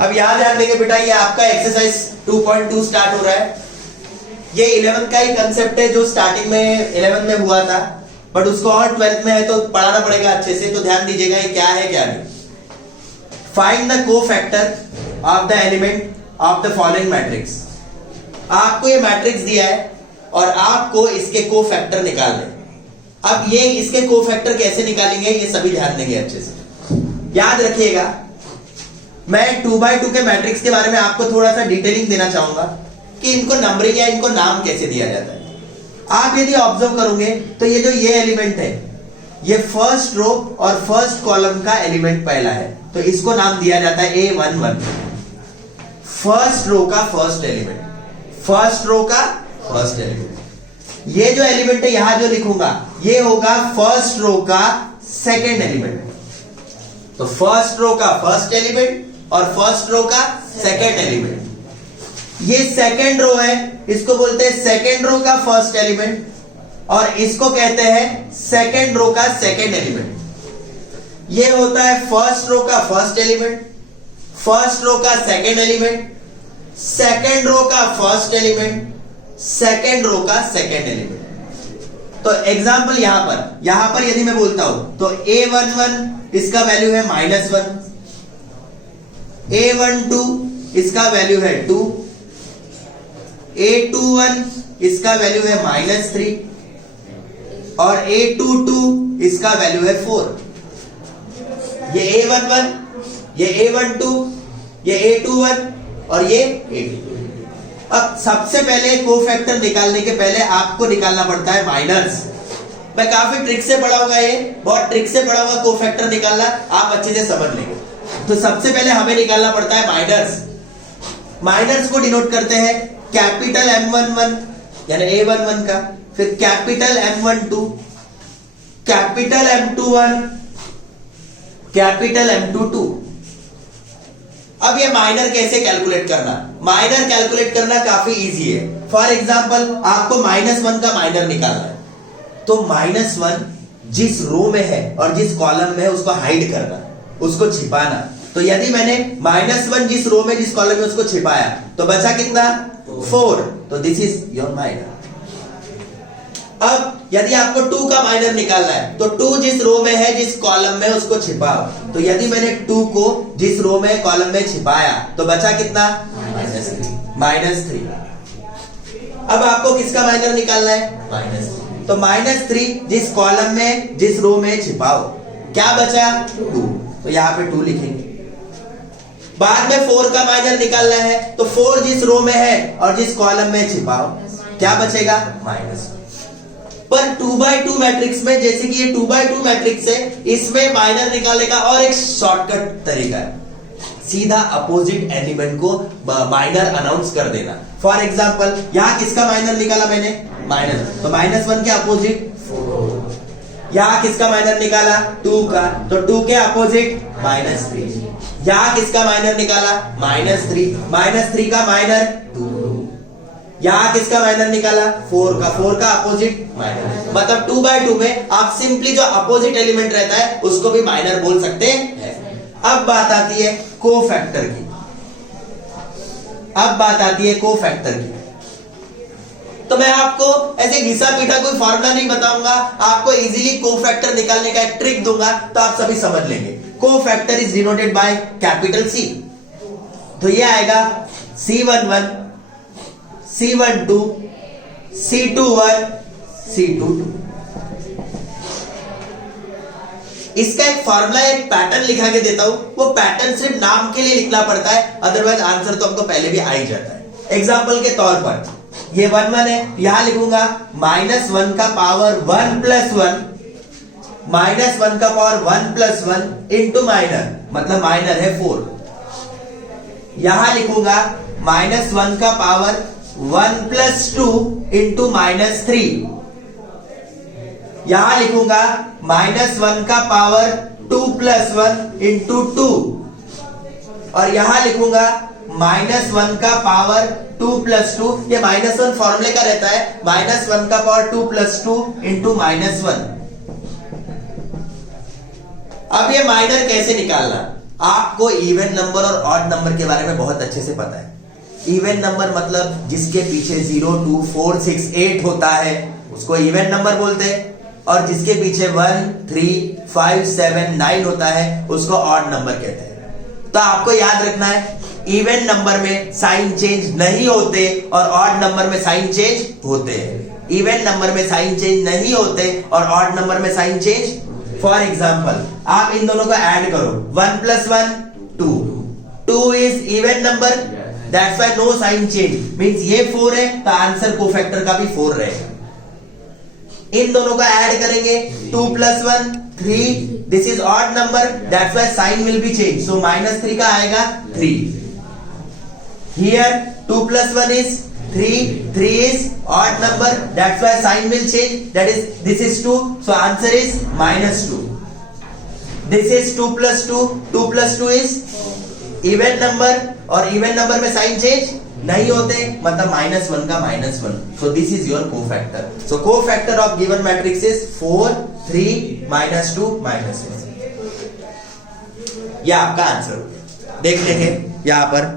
अब यहां ध्यान देंगे बेटा, ये आपका एक्सरसाइज 2.2 स्टार्ट हो रहा है। ये 11th का ही कंसेप्ट है जो स्टार्टिंग में 11th में हुआ था, बट उसको और 12th में है तो पढ़ाना पड़ेगा अच्छे से, तो ध्यान दीजिएगा ये क्या है क्या नहीं। Find the cofactor of the element of the following matrix. आपको ये मैट्रिक्स दिया है और आपको इसके कोफैक्टर निकालने। अब ये इसके कोफैक्टर कैसे निकालेंगे ये सभी ध्यान देंगे अच्छे से। याद रखिएगा, मैं 2x2 के मैट्रिक्स के बारे में आपको थोड़ा सा डिटेलिंग देना चाहूंगा कि इनको नंबरिंग या इनको नाम कैसे दिया जाता है। आप यदि ऑब्जर्व करोगे तो ये जो ये एलिमेंट है, ये फर्स्ट रो और फर्स्ट कॉलम का एलिमेंट पहला है, तो इसको नाम दिया जाता है A11। फर्स्ट रो का फर्स्ट एलिमेंट, फर्स्ट रो का फर्स्ट एलिमेंट। ये जो एलिमेंट है यहां जो लिखूंगा ये होगा फर्स्ट रो का सेकेंड एलिमेंट। तो फर्स्ट रो का फर्स्ट एलिमेंट और फर्स्ट रो का सेकेंड एलिमेंट। ये सेकेंड रो है, इसको बोलते हैं सेकेंड रो का फर्स्ट एलिमेंट, और इसको कहते हैं सेकेंड रो का सेकेंड एलिमेंट। ये होता है फर्स्ट रो का फर्स्ट एलिमेंट, फर्स्ट रो का सेकेंड एलिमेंट, सेकेंड रो का फर्स्ट एलिमेंट, सेकेंड रो का सेकेंड एलिमेंट। तो एग्जांपल यहां पर यदि मैं बोलता हूं तो A11 इसका वैल्यू है -1, A12 इसका वैल्यू है 2, A21 इसका वैल्यू है -3 और A22 इसका वैल्यू है 4। ये A11, ये A12, ये A21 और ये A22। अब सबसे पहले कोफैक्टर निकालने के पहले आपको निकालना पड़ता है माइनर्स। मैं काफी ट्रिक से पढ़ाऊंगा, ये बहुत ट्रिक से पढ़ाऊंगा कोफैक्टर निकालना, आप अच्छे से समझ लेंगे। तो सबसे पहले हमें निकालना पड़ता है माइनर्स। माइनर्स को डिनोट करते हैं कैपिटल M11 यानी A11 का, फिर capital M12, capital M21, capital M22। अब ये माइनर कैसे कैलकुलेट करना? माइनर कैलकुलेट करना काफी इजी है। फॉर एग्जांपल आपको -1 का माइनर निकालना है, तो -1 जिस रो में है और जिस कॉलम में है उसको हाइड करना, उसको छिपाना। तो यदि मैंने -1 जिस रो में जिस कॉलम में उसको छिपाया तो बचा कितना? 4। तो दिस इज योर माइनर। अब यदि आपको 2 का माइनर निकालना है तो 2 जिस रो में है जिस कॉलम में उसको छिपाओ। तो यदि मैंने 2 को जिस रो में कॉलम में छिपाया तो बचा कितना? -3। अब आपको किसका माइनर निकालना है? -3। तो -3 जिस कॉलम में जिस रो में छिपाओ, क्या बचा? 2। तो यहां पे 2 लिखेंगे। बाद में 4 का माइनर निकालना है तो 4 जिस रो में है और जिस कॉलम में छिपाओ, क्या बचेगा? -1। पर 2x2 मैट्रिक्स में, जैसे कि ये 2x2 मैट्रिक्स है, इसमें माइनर निकालने का और एक शॉर्टकट तरीका है, सीधा अपोजिट एलिमेंट को माइनर अनाउंस कर देना। फॉर एग्जांपल यहां किसका माइनर निकाला मैंने? -1, तो -1 के अपोजिट 4। यहां किसका माइनर निकाला? 2 का, तो 2 के अपोजिट -3। यहां किसका माइनर निकाला? -3, -3 का माइनर 2। यहां किसका माइनर निकाला? 4 का, 4 का अपोजिट माइनर। मतलब 2x2 में आप सिंपली जो अपोजिट एलिमेंट रहता है उसको भी माइनर बोल सकते हैं। अब बात आती है कोफैक्टर की। अब बात आती है कोफैक्टर की। तो मैं आपको ऐसे घिसा पीटा कोई फॉर्मूला नहीं बताऊंगा, आपको इजीली कोफैक्टर निकालने का एक ट्रिक दूंगा तो आप सभी समझ लेंगे। Cofactor is denoted by capital C। तो ये आएगा C11, C12, C21, C22। इसका एक फॉर्मूला, एक पैटर्न लिखा के देता हूं। वो पैटर्न सिर्फ नाम के लिए लिखना पड़ता है, अदरवाइज आंसर तो हमको पहले भी आ ही जाता है। एग्जांपल के तौर पर ये 11 है, यहां लिखूंगा -1 का पावर 1 + 1, -1 का पावर 1 + 1 इंटू माइनर, मतलब माइनर है 4। यहां लिखूंगा -1 का पावर 1 + 2 इंटू -3। यहां लिखूंगा -1 का पावर 2 + 1 इंटू 2, और यहां लिखूंगा -1 का पावर 2 + 2। ये -1 फॉर्मूले का रहता है, -1 का पावर 2 + 2 इंटू -1। अब ये माइनर कैसे निकालना? आपको इवन नंबर और ऑड नंबर के बारे में बहुत अच्छे से पता है। इवन नंबर मतलब जिसके पीछे 0, 2, 4, 6, 8 होता है उसको इवन नंबर बोलते हैं, और जिसके पीछे 1, 3, 5, 7, 9 होता है उसको ऑड नंबर कहते हैं। तो आपको याद रखना है इवन नंबर में साइन चेंज नहीं होते और ऑड नंबर में साइन चेंज होते हैं। इवन नंबर में साइन चेंज नहीं होते और ऑड नंबर में साइन चेंज। फॉर एग्जाम्पल आप इन दोनों को ऐड करो, 1 + 1 2, 2 is even number, that's why no sign change, means ये 4 है तो आंसर कोफैक्टर का भी 4 रहेगा। इन दोनों का ऐड करेंगे, 2 + 1 3, this is odd number, that's why sign will be change, so -3 का आएगा 3। Here 2 + 1 is 3, 3 is odd number, that's why sign will change, that is this is 2, so answer is -2. This is 2 + 2, 2 + 2 is even number, और even number में sign change नहीं होते मतलब -1 का -1, so this is your cofactor. So cofactor of given matrix is 4, 3, -2, -1. यह आपका answer. देख लेंगे यहां पर